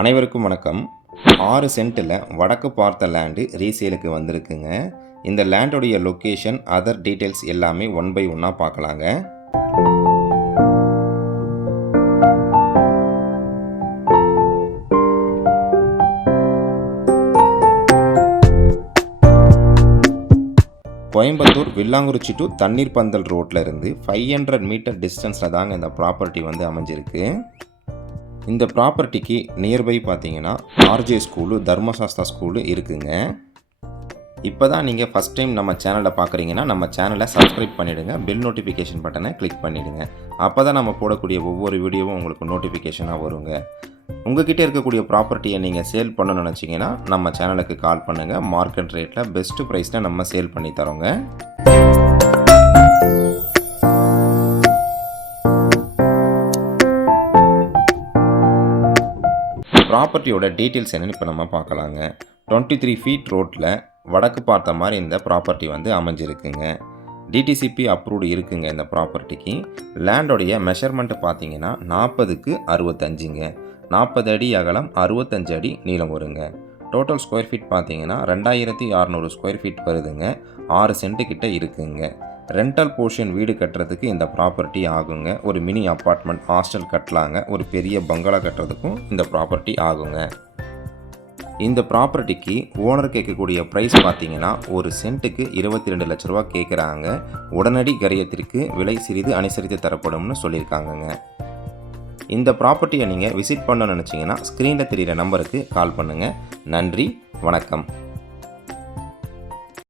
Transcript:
அனைவருக்கும் வணக்கம். 6 சென்ட்டில் வடக்கு பார்த்த லேண்டு ரீசேலுக்கு வந்திருக்குங்க. இந்த லேண்டோடைய லொக்கேஷன், அதர் டீட்டெயில்ஸ் எல்லாமே ஒன் பை ஒன்னாக பார்க்கலாங்க. கோயம்புத்தூர் வில்லாங்குறிச்சி டு தண்ணீர் பந்தல் ரோட்டில் இருந்து 500 மீட்டர் டிஸ்டன்ஸில் தாங்க இந்த ப்ராப்பர்ட்டி வந்து அமைஞ்சிருக்கு. இந்த ப்ராப்பர்ட்டிக்கு நியர்பை பார்த்தீங்கன்னா ஆர்ஜே ஸ்கூலு, தர்மசாஸ்தா ஸ்கூலு இருக்குங்க. இப்போ தான் நீங்கள் ஃபஸ்ட் டைம் நம்ம சேனலை பார்க்குறீங்கன்னா நம்ம சேனலை சப்ஸ்கிரைப் பண்ணிவிடுங்க. பெல் நோட்டிஃபிகேஷன் பட்டனை கிளிக் பண்ணிவிடுங்க. அப்போ தான் நம்ம போடக்கூடிய ஒவ்வொரு வீடியோவும் உங்களுக்கு நோட்டிஃபிகேஷனாக வருங்க. உங்ககிட்ட இருக்கக்கூடிய ப்ராப்பர்ட்டியை நீங்கள் சேல் பண்ணணும்னு நினச்சிங்கன்னா நம்ம சேனலுக்கு கால் பண்ணுங்கள். மார்க்கெட் ரேட்டில் பெஸ்ட்டு ப்ரைஸில் நம்ம சேல் பண்ணி தரோங்க. ப்ராப்பர்ட்டியோட டீட்டெயில்ஸ் என்னென்னு இப்போ நம்ம பார்க்கலாங்க. 23 ஃபீட் ரோட்டில் வடக்கு பார்த்த மாதிரி இந்த ப்ராப்பர்ட்டி வந்து அமைஞ்சிருக்குங்க. டிடிசிபி அப்ரூவ்டு இருக்குங்க. இந்த ப்ராப்பர்ட்டிக்கு லேண்டோடைய மெஷர்மெண்ட்டு பார்த்தீங்கன்னா 40க்கு 65ங்க. 40 அடி அகலம், 65 அடி நீளம் வருங்க. டோட்டல் ஸ்கொயர் ஃபீட் பார்த்தீங்கன்னா 2600 ஸ்கொயர் ஃபீட் வருதுங்க. 6 சென்ட்டு கிட்ட இருக்குங்க. ரெண்டல் போர்ஷன் வீடு கட்டுறதுக்கு இந்த ப்ராப்பர்ட்டி ஆகுங்க. ஒரு மினி அப்பார்ட்மெண்ட், ஹாஸ்டல் கட்டலாங்க. ஒரு பெரிய பங்களா கட்டுறதுக்கும் இந்த ப்ராப்பர்ட்டி ஆகுங்க. இந்த ப்ராப்பர்ட்டிக்கு ஓனர் கேட்கக்கூடிய ப்ரைஸ் பார்த்தீங்கன்னா ஒரு சென்ட்டுக்கு 22 லட்ச ரூபா கேட்குறாங்க. உடனடி கரியத்திற்கு விலை சிறிது அனுசரித்து தரப்படும்னு சொல்லியிருக்காங்கங்க. இந்த ப்ராப்பர்ட்டியை நீங்கள் விசிட் பண்ண நினச்சிங்கன்னா ஸ்க்ரீனில் தெரிகிற நம்பருக்கு கால் பண்ணுங்கள். நன்றி, வணக்கம்.